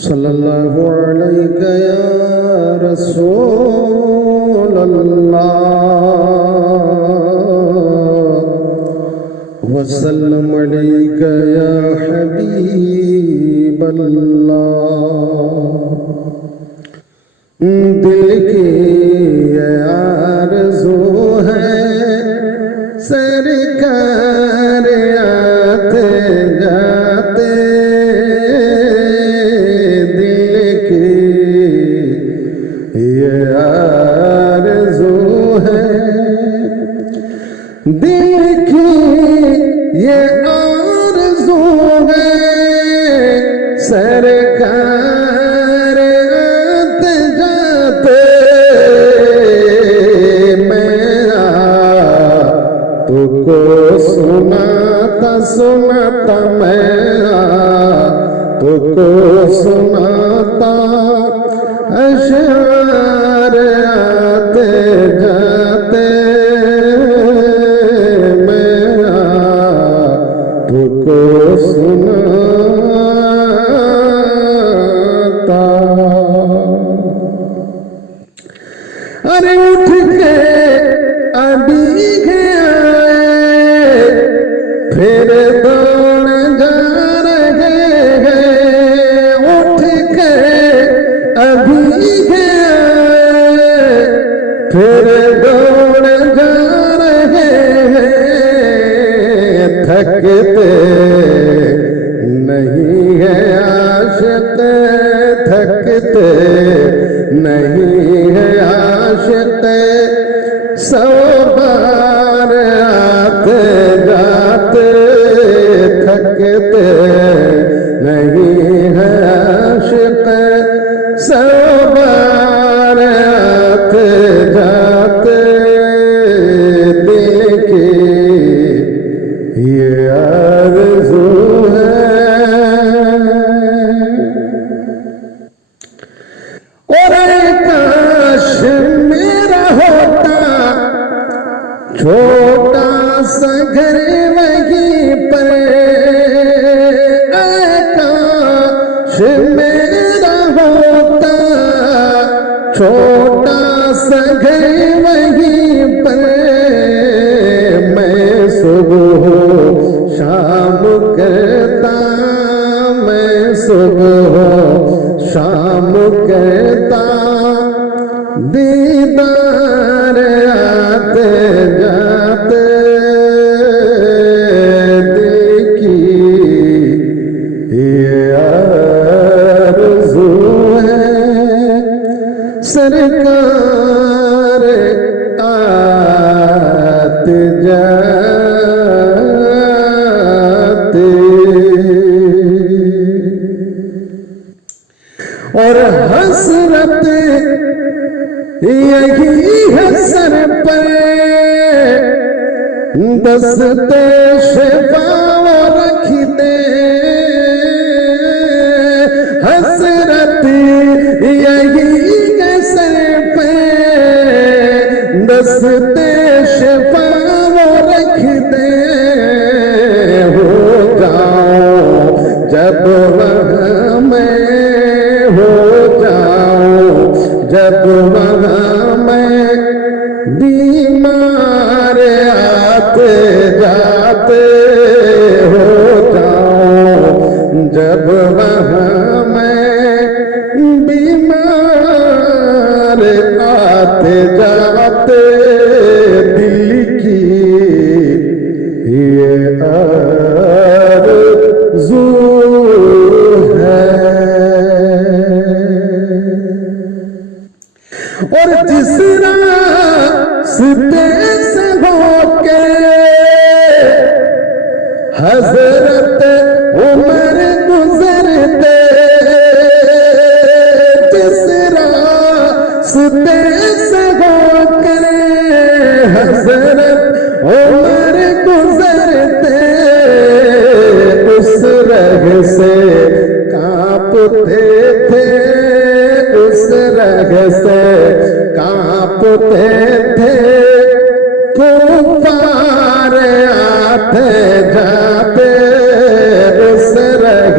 सल्लल्लाहु अलैका या रसूल अल्लाह वसल्लम अलैका या हबीब अल्लाह। दिल की आरज़ू है सरकार आते जाते, दिल की ये आरज़ू है, दिल की ये आरज़ू है सरकार आते जाते। मेरा तुझको सुनाता सुनाता मेरा तुझको सुनाता अशआर आते जाते, मेरा तुझको सुनाता। अरे उठ के अभी गया फिर दौड़ जा रहे हैं, उठ के अभी गया फिर दौड़ जा रहे हैं। थकते नहीं है आशिक, थकते नहीं है आशिक, सौ बार आते जाते थकते नहीं है आशिक, सौ बार आते जाते। दिल की ये आरज़ू है। और काश मेरा होता छोटा सा घर वहीं पर, काश मेरा होता छोटा सा घर वहीं पर। मैं सुबह शाम करता, मैं सुबह शाम करता, दीदार आते जाते। दिल की ये आरज़ू है सरकार आते जाते। और हसरत यही है सर पर, दस्ते शिफा रख दे। हसरत यही है सर पे, दस्ते शिफा रख दे। हो जाओ जब वहाँ मैं, हो जाओ जब वहाँ मैं बीमार आते जाते। हो जाओ जब वहाँ मैं बीमार आते जाते। दिल की ये आरज़ू है। और जिस रास्ते से होके हज़रत उमर गुजरते, जिस रास्ते से होके हज़रत उमर गुजरते, उस राह से कांपते